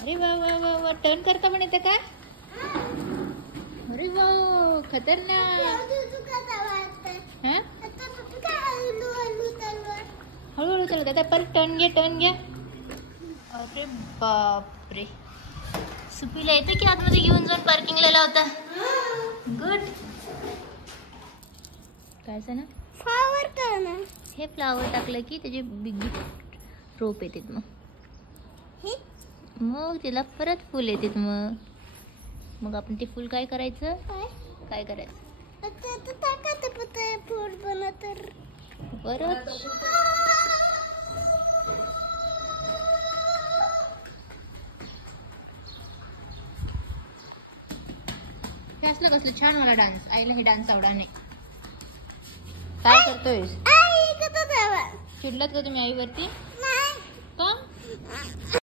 अरे वा वा वा वा, टर्न करता पण येतं का? अरे वा, खतरनाक. हा, हळूहळू चालत. आता परत टर्न घे, टर्न घे. अरे बापरे, सुपीला येतं की आतमध्ये घेऊन जाऊन पार्किंगला लावता. गुड. काय ना फ्लावर टाकना. हे फ्लावर टाकलं की त्याचे बिग रोप येतात. मग तिला परत फुल येतात. मग आपण ते फुल काय करायचं? काय करायचं? फूल बनत परत हे असलं कसलं छान मला डान्स. आईला हे डान्स आवडा नाही. काय करतोय? चिडलात का तुम्ही आईवरती?